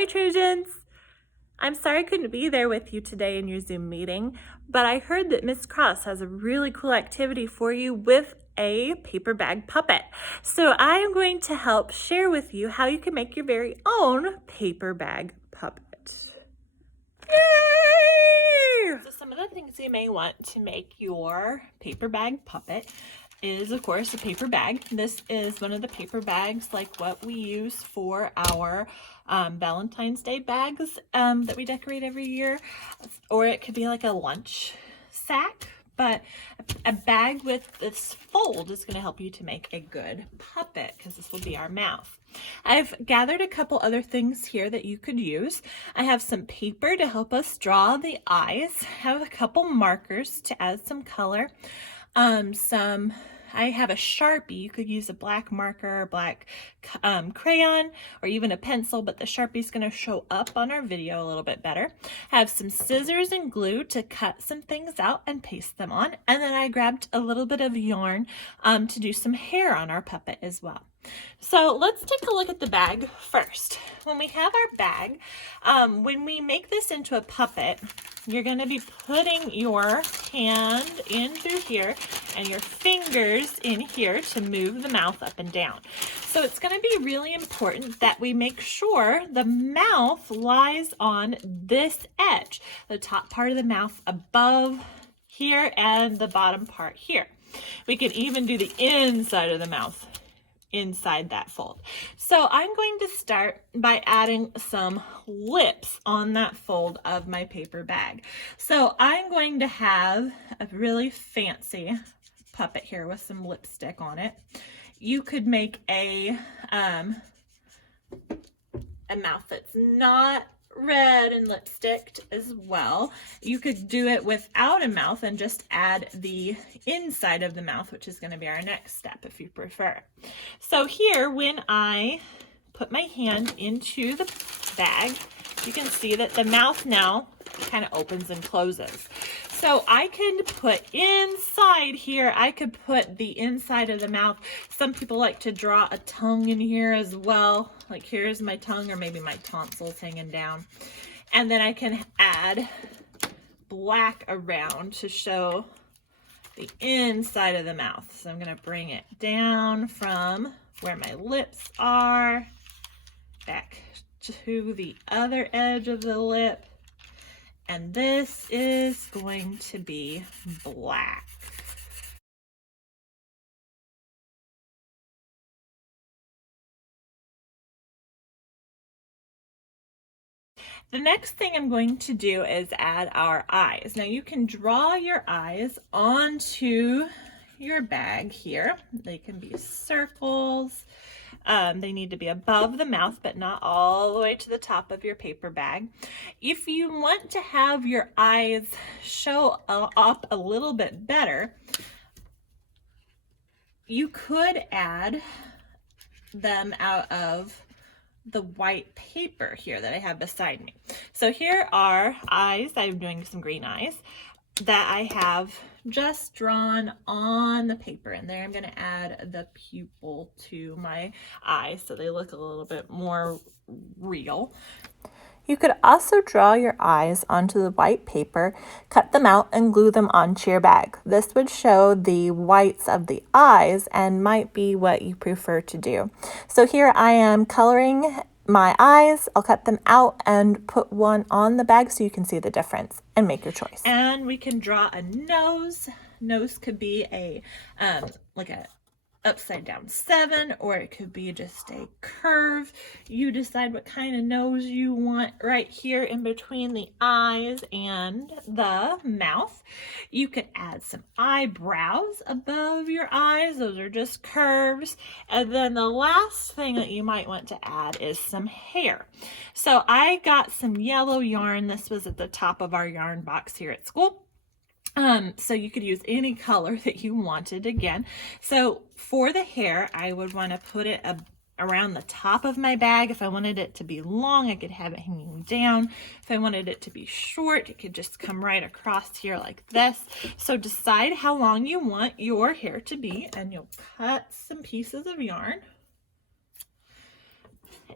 Hi, Trojans! I'm sorry I couldn't be there with you today in your Zoom meeting, but I heard that Miss Cross has a really cool activity for you with a paper bag puppet. So I am going to help share with you how you can make your very own paper bag puppet. Yay! So some of the things you may want to make your paper bag puppet is, of course, a paper bag. This is one of the paper bags like what we use for our Valentine's Day bags that we decorate every year, or it could be like a lunch sack, but a bag with this fold is going to help you to make a good puppet because this will be our mouth. I've gathered a couple other things here that you could use. I have some paper to help us draw the eyes. I have a couple markers to add some color. I have a Sharpie. You could use a black marker, black crayon, or even a pencil, but the Sharpie is going to show up on our video a little bit better. I have some scissors and glue to cut some things out and paste them on. And then I grabbed a little bit of yarn to do some hair on our puppet as well. So let's take a look at the bag first. When we have our bag, when we make this into a puppet, you're going to be putting your hand in through here and your fingers in here to move the mouth up and down. So it's going to be really important that we make sure the mouth lies on this edge, the top part of the mouth above here and the bottom part here. We can even do the inside of the mouth inside that fold. So I'm going to start by adding some lips on that fold of my paper bag. So I'm going to have a really fancy puppet here with some lipstick on it. You could make a mouth that's not red and lipsticked as well. You could do it without a mouth and just add the inside of the mouth, which is going to be our next step if you prefer. So here, when I put my hand into the bag, you can see that the mouth now kind of opens and closes. So I can put inside here, I could put the inside of the mouth. Some people like to draw a tongue in here as well. Like here's my tongue, or maybe my tonsils hanging down. And then I can add black around to show the inside of the mouth. So I'm gonna bring it down from where my lips are, back to the other edge of the lip. And this is going to be black. The next thing I'm going to do is add our eyes. Now you can draw your eyes onto your bag here. They can be circles. They need to be above the mouth, but not all the way to the top of your paper bag. If you want to have your eyes show up a little bit better, you could add them out of the white paper here that I have beside me. So here are eyes. I'm doing some green eyes that I have just drawn on the paper, and there I'm going to add the pupil to my eyes so they look a little bit more real. You could also draw your eyes onto the white paper, cut them out, and glue them onto your bag. This would show the whites of the eyes and might be what you prefer to do. So here I am coloring my eyes. I'll cut them out and put one on the bag so you can see the difference and make your choice. And we can draw a nose. Nose could be a like a upside down 7, or it could be just a curve. You decide what kind of nose you want right here in between the eyes and the mouth. You could add some eyebrows above your eyes. Those are just curves. And then the last thing that you might want to add is some hair. So I got some yellow yarn. This was at the top of our yarn box here at school. So you could use any color that you wanted again. So for the hair, I would want to put it around the top of my bag. If I wanted it to be long, I could have it hanging down. If I wanted it to be short, it could just come right across here like this. So decide how long you want your hair to be, and you'll cut some pieces of yarn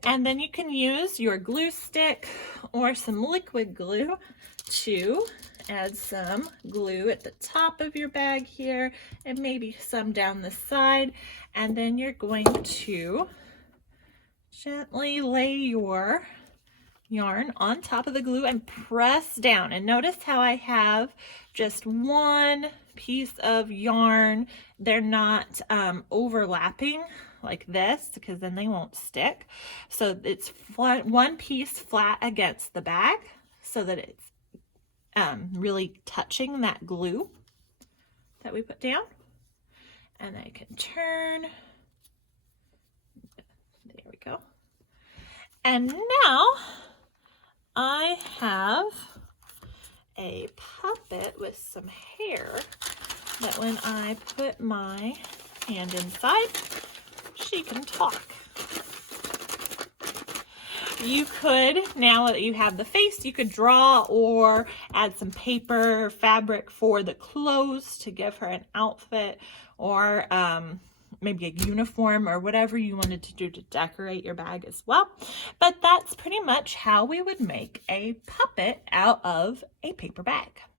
And then you can use your glue stick or some liquid glue to add some glue at the top of your bag here and maybe some down the side. And then you're going to gently lay your yarn on top of the glue and press down. And notice how I have just one piece of yarn. They're not overlapping like this, because then they won't stick. So it's flat, one piece flat against the bag so that it's really touching that glue that we put down. And I can turn. There we go. And now I have a puppet with some hair that when I put my hand inside, she can talk. You could, now that you have the face, you could draw or add some paper, fabric for the clothes to give her an outfit, or maybe a uniform or whatever you wanted to do to decorate your bag as well. But that's pretty much how we would make a puppet out of a paper bag.